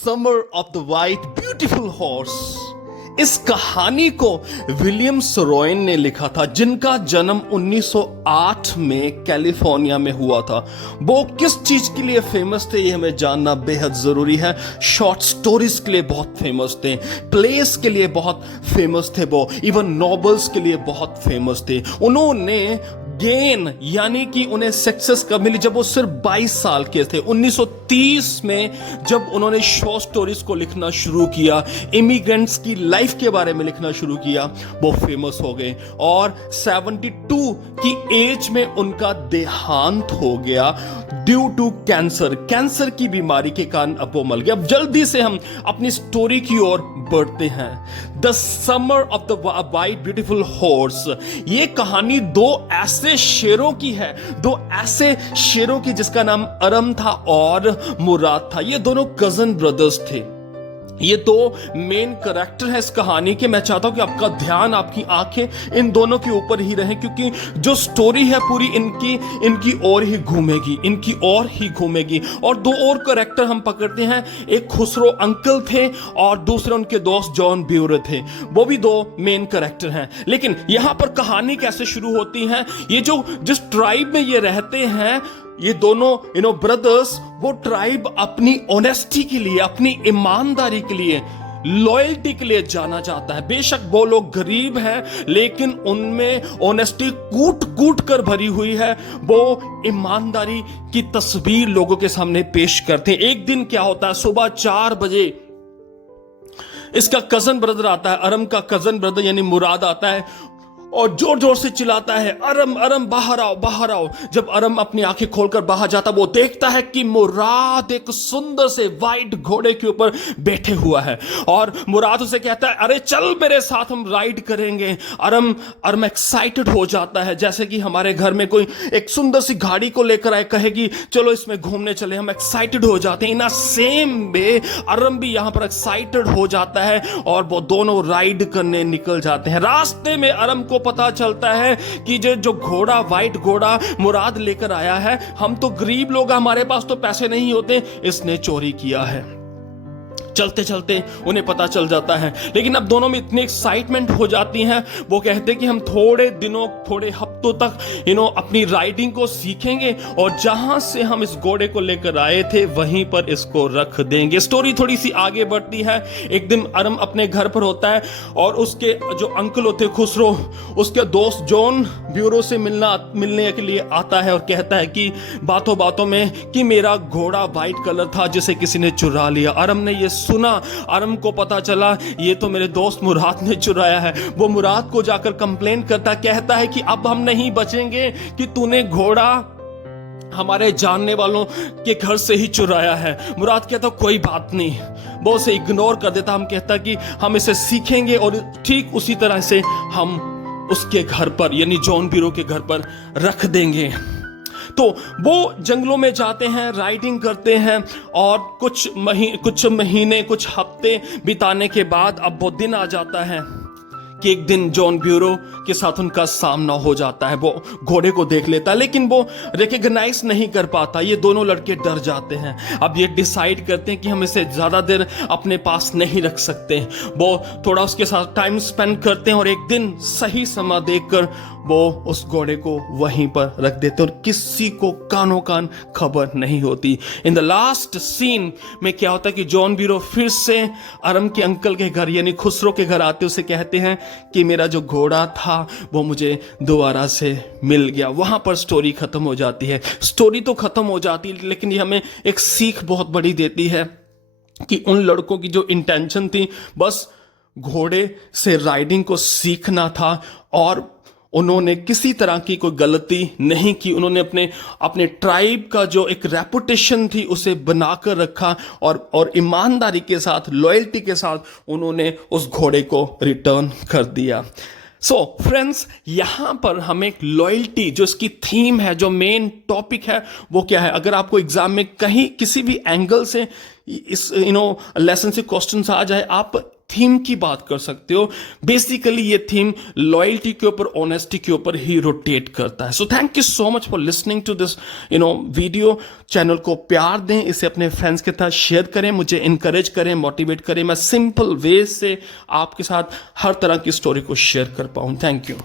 Summer of the white beautiful horse. इस कहानी को विलियम सरोइन ने लिखा था, जिनका जन्म 1908 में कैलिफोर्निया में हुआ था। वो किस चीज के लिए फेमस थे ये हमें जानना बेहद जरूरी है। शॉर्ट स्टोरीज के लिए बहुत फेमस थे, प्लेस के लिए बहुत फेमस थे, वो इवन नॉवेल्स के लिए बहुत फेमस थे। उन्होंने गेन यानी कि उन्हें सक्सेस कब मिली, जब वो सिर्फ 22 साल के थे। 1930 में जब उन्होंने शॉर्ट स्टोरीज को लिखना शुरू किया, इमिग्रेंट्स की लाइफ के बारे में लिखना शुरू किया, वो फेमस हो गए। और 72 की एज में उनका देहांत हो गया ड्यू टू कैंसर की बीमारी के कारण अब वो मर गया। अब जल्दी से हम अपनी स्टोरी की ओर बढ़ते हैं। The summer of the white beautiful horse, ये कहानी दो ऐसे शेरों की है, दो ऐसे शेरों की जिसका नाम अरम था और मुराद था। ये दोनों कजन ब्रदर्स थे। ये दो मेन कैरेक्टर है इस कहानी के। मैं चाहता हूं कि आपका ध्यान, आपकी आंखें इन दोनों के ऊपर ही रहे, क्योंकि जो स्टोरी है पूरी इनकी ओर ही घूमेगी, इनकी ओर ही घूमेगी। और दो और कैरेक्टर हम पकड़ते हैं, एक खुसरो अंकल थे और दूसरे उनके दोस्त जॉन ब्यूरो थे। वो भी दो मेन कैरेक्टर हैं। लेकिन यहां पर कहानी कैसे शुरू होती है, ये जो जिस ट्राइब में ये रहते हैं, ये दोनों ब्रदर्स, वो ट्राइब अपनी ऑनेस्टी के लिए, अपनी ईमानदारी के लिए, लॉयल्टी के लिए जाना जाता है। बेशक वो लोग गरीब हैं, लेकिन उनमें ऑनेस्टी कूट कूट कर भरी हुई है। वो ईमानदारी की तस्वीर लोगों के सामने पेश करते हैं। एक दिन क्या होता है, सुबह 4 बजे इसका कजन ब्रदर आता है, अरम का कजन ब्रदर यानी मुराद आता है और जोर जोर से चिल्लाता है, अरम अरम बाहर आओ बाहर आओ। जब अरम अपनी आंखें खोलकर बाहर जाता, वो देखता है कि मुराद एक सुंदर से वाइट घोड़े के ऊपर बैठे हुआ है और मुराद उसे कहता है, अरे चल मेरे साथ, हम राइड करेंगे। अरम एक्साइटेड हो जाता है, जैसे कि हमारे घर में कोई एक सुंदर सी गाड़ी को लेकर आए, कहेगी चलो इसमें घूमने चले, हम एक्साइटेड हो जाते हैं। इन सेम वे अरम भी यहां पर एक्साइटेड हो जाता है और वो दोनों राइड करने निकल जाते हैं। रास्ते में अरम को पता चलता है कि जो घोड़ा, वाइट घोड़ा मुराद लेकर आया है, हम तो गरीब लोग, हमारे पास तो पैसे नहीं होते, इसने चोरी किया है। चलते चलते उन्हें पता चल जाता है, लेकिन अब दोनों में इतनी एक्साइटमेंट हो जाती हैं, वो कहते हैं कि हम थोड़े दिनों, थोड़े हफ्तों तक अपनी राइडिंग को सीखेंगे और जहां से हम इस घोड़े को लेकर आए थे वहीं पर इसको रख देंगे। स्टोरी थोड़ी सी आगे बढ़ती है। एक दिन अरम अपने घर पर होता है और उसके जो अंकल होते खुसरो, उसके दोस्त जॉन ब्यूरो से मिलने के लिए आता है और कहता है कि बातों बातों में कि मेरा घोड़ा वाइट कलर था जिसे किसी ने चुरा लिया। अरम ने ये सुना, अरम को पता चला ये तो मेरे दोस्त मुराद ने चुराया है। वो मुराद को जाकर कंप्लेन करता, कहता है कि अब हम नहीं बचेंगे कि तूने घोड़ा हमारे जानने वालों के घर से ही चुराया है। मुराद कहता कोई बात नहीं, वो उसे इग्नोर कर देता। हम कहता कि हम इसे सीखेंगे और ठीक उसी तरह से हम उसके घर पर यानी जॉन ब्यूरो के घर पर रख देंगे। तो वो जंगलों में जाते हैं, राइडिंग करते हैं और कुछ महीने, कुछ हफ्ते बिताने के बाद अब वो दिन आ जाता है कि एक दिन जॉन ब्यूरो के साथ उनका सामना हो जाता है। वो घोड़े को देख लेता है, लेकिन वो रिकॉग्नाइज नहीं कर पाता। ये दोनों लड़के डर जाते हैं। अब ये डिसाइड करते हैं कि हम इसे ज्यादा देर अपने पास नहीं रख सकते। वो थोड़ा उसके साथ टाइम स्पेंड करते हैं और एक दिन सही समय देखकर वो उस घोड़े को वहीं पर रख देते हैं और किसी को कानो कान खबर नहीं होती। इन द लास्ट सीन में क्या होता है कि जॉन ब्यूरो फिर से अरम के अंकल के घर यानी खुसरो के घर आते, उसे कहते हैं कि मेरा जो घोड़ा था वो मुझे दोबारा से मिल गया। वहां पर स्टोरी खत्म हो जाती है। स्टोरी तो खत्म हो जाती है, लेकिन ये हमें एक सीख बहुत बड़ी देती है कि उन लड़कों की जो इंटेंशन थी, बस घोड़े से राइडिंग को सीखना था और उन्होंने किसी तरह की कोई गलती नहीं की। उन्होंने अपने ट्राइब का जो एक रेपुटेशन थी उसे बनाकर रखा और ईमानदारी के साथ, लॉयल्टी के साथ उन्होंने उस घोड़े को रिटर्न कर दिया। सो फ्रेंड्स, यहां पर हमें एक लॉयल्टी, जो इसकी थीम है, जो मेन टॉपिक है, वो क्या है? अगर आपको एग्जाम में कहीं किसी भी एंगल से इस लेसन से क्वेश्चन आ जाए, आप थीम की बात कर सकते हो। बेसिकली ये थीम लॉयल्टी के ऊपर, ऑनेस्टी के ऊपर ही रोटेट करता है। So thank you so much for listening to this video. Channel को प्यार दें, इसे अपने फ्रेंड्स के साथ शेयर करें, मुझे इंकरेज करें, मोटिवेट करें। मैं सिंपल वे से आपके साथ हर तरह की स्टोरी को शेयर कर पाऊं। Thank you.